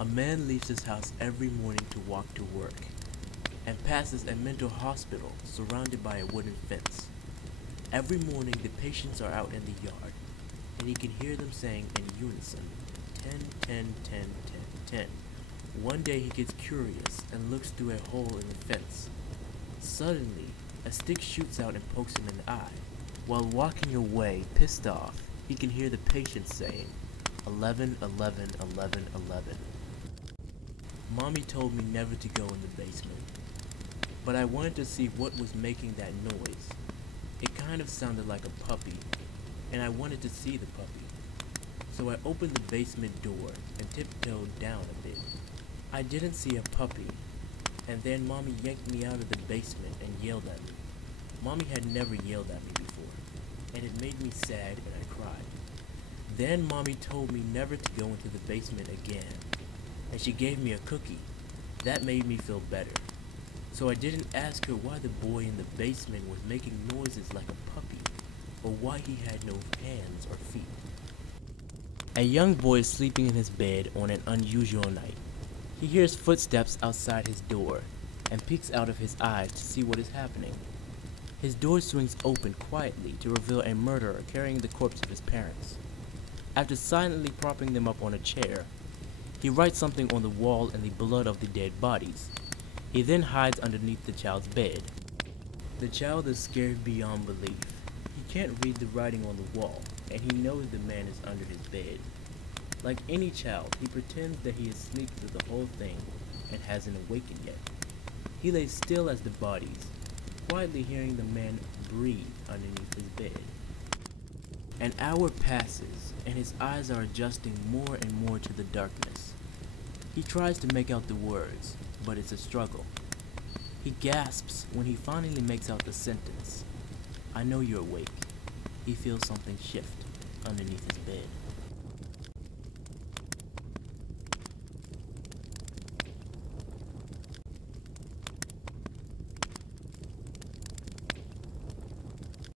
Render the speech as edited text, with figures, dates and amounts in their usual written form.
A man leaves his house every morning to walk to work and passes a mental hospital surrounded by a wooden fence. Every morning the patients are out in the yard and he can hear them saying in unison, 10, 10, 10, 10, 10. One day he gets curious and looks through a hole in the fence. Suddenly, a stick shoots out and pokes him in the eye. While walking away, pissed off, he can hear the patients saying, 11, 11, 11, 11. Mommy told me never to go in the basement, but I wanted to see what was making that noise. It kind of sounded like a puppy, and I wanted to see the puppy. So I opened the basement door and tiptoed down a bit. I didn't see a puppy, and then Mommy yanked me out of the basement and yelled at me. Mommy had never yelled at me before, and it made me sad and I cried. Then Mommy told me never to go into the basement again, and she gave me a cookie. That made me feel better. So I didn't ask her why the boy in the basement was making noises like a puppy, or why he had no hands or feet. A young boy is sleeping in his bed on an unusual night. He hears footsteps outside his door and peeks out of his eyes to see what is happening. His door swings open quietly to reveal a murderer carrying the corpse of his parents. After silently propping them up on a chair, he writes something on the wall in the blood of the dead bodies. He then hides underneath the child's bed. The child is scared beyond belief. He can't read the writing on the wall, and he knows the man is under his bed. Like any child, he pretends that he is asleep through the whole thing and hasn't awakened yet. He lays still as the bodies, quietly hearing the man breathe underneath his bed. An hour passes, and his eyes are adjusting more and more to the darkness. He tries to make out the words, but it's a struggle. He gasps when he finally makes out the sentence, "I know you're awake." He feels something shift underneath his bed.